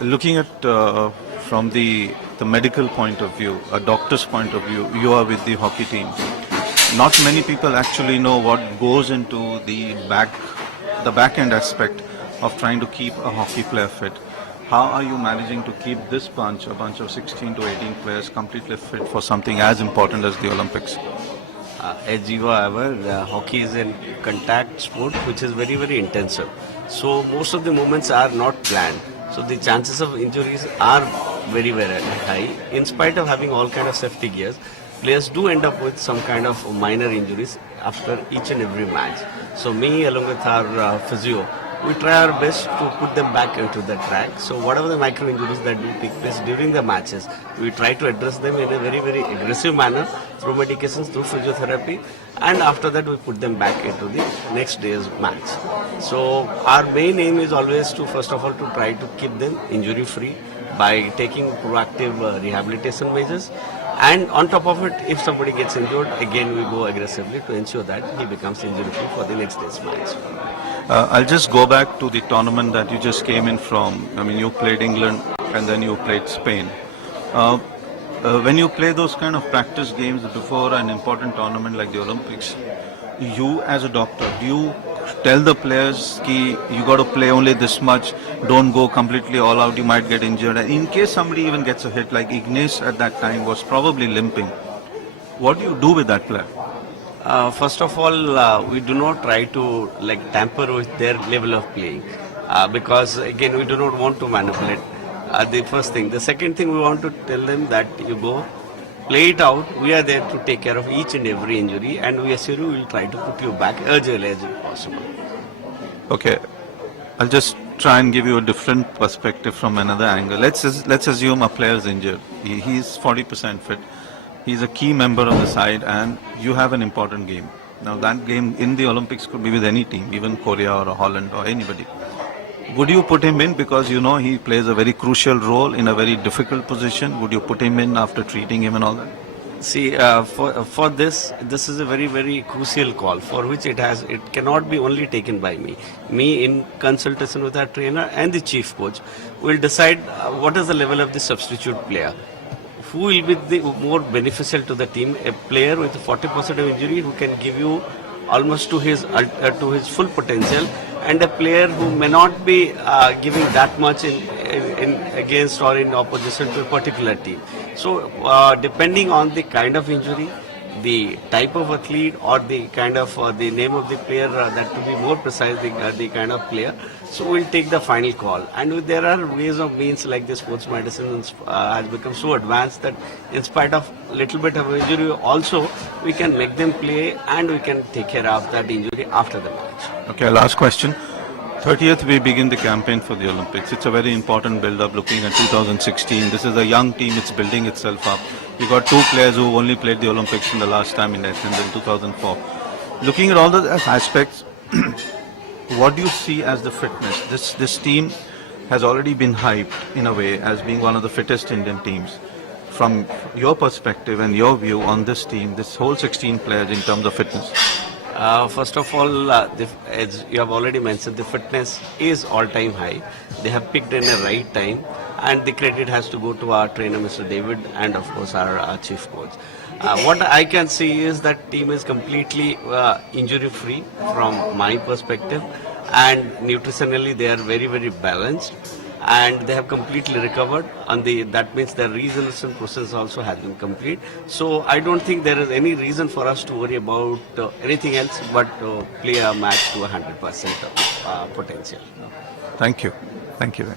Looking at from the medical point of view, a doctor's point of view, you are with the hockey team. Not many people actually know what goes into the back end aspect of trying to keep a hockey player fit. How are you managing to keep this bunch, a bunch of 16 to 18 players, completely fit for something as important as the Olympics? As you are aware, hockey is a contact sport which is very, very intensive. So most of the movements are not planned. So the chances of injuries are very, very high. In spite of having all kind of safety gears, players do end up with some kind of minor injuries after each and every match. So me, along with our physio, we try our best to put them back into the track. So whatever the micro injuries that do take place during the matches, we try to address them in a very, very aggressive manner through medications, through physiotherapy, and after that we put them back into the next day's match. So our main aim is always to, first of all, to try to keep them injury free by taking proactive rehabilitation measures. And on top of it, if somebody gets injured, again we go aggressively to ensure that he becomes injury free for the next day's match. I'll just go back to the tournament that you just came in from. I mean, you played England and then you played Spain. When you play those kind of practice games before an important tournament like the Olympics, you as a doctor, do you tell the players ki you got to play only this much, don't go completely all out, you might get injured? And in case somebody even gets a hit, like Ignace at that time was probably limping, what do you do with that player? First of all, we do not try to tamper with their level of playing because again we do not want to manipulate. The first thing. The second thing, we want to tell them that you go, play it out. We are there to take care of each and every injury, and we assure you we will try to put you back as early as possible. Okay, I'll just try and give you a different perspective from another angle. Let's assume a player is injured. He's 40% fit. He's a key member of the side, and you have an important game. Now that game in the Olympics could be with any team, even Korea or Holland or anybody. Would you put him in because you know he plays a very crucial role in a very difficult position? Would you put him in after treating him and all that? See, for this is a very, very crucial call for which it cannot be only taken by me. Me in consultation with our trainer and the chief coach will decide what is the level of the substitute player. Who will be the more beneficial to the team? A player with 40% of injury who can give you almost to his full potential, and a player who may not be giving that much in against or in opposition to a particular team. So depending on the kind of injury, the type of athlete, or the kind of the name of the player, that to be more precise, the kind of player, so we'll take the final call. And there are ways of means like the sports medicine has become so advanced that in spite of little bit of injury also we can make them play and we can take care of that injury after the match. Okay, last question. 30th we begin the campaign for the Olympics. It's a very important build-up looking at 2016. This is a young team, it's building itself up. You got two players who only played the Olympics in the last time in Athens in 2004. Looking at all the aspects, what do you see as the fitness? This team has already been hyped in a way as being one of the fittest Indian teams. From your perspective and your view on this team, this whole 16 players in terms of fitness? First of all, as you have already mentioned, the fitness is all-time high. They have picked in a right time, and the credit has to go to our trainer, Mr. David, and of course our chief coach. What I can see is that team is completely injury-free from my perspective, and nutritionally they are very, very balanced, and they have completely recovered. That means the resolution process also has been complete. So I don't think there is any reason for us to worry about anything else but play a match to 100% potential. Thank you. Thank you.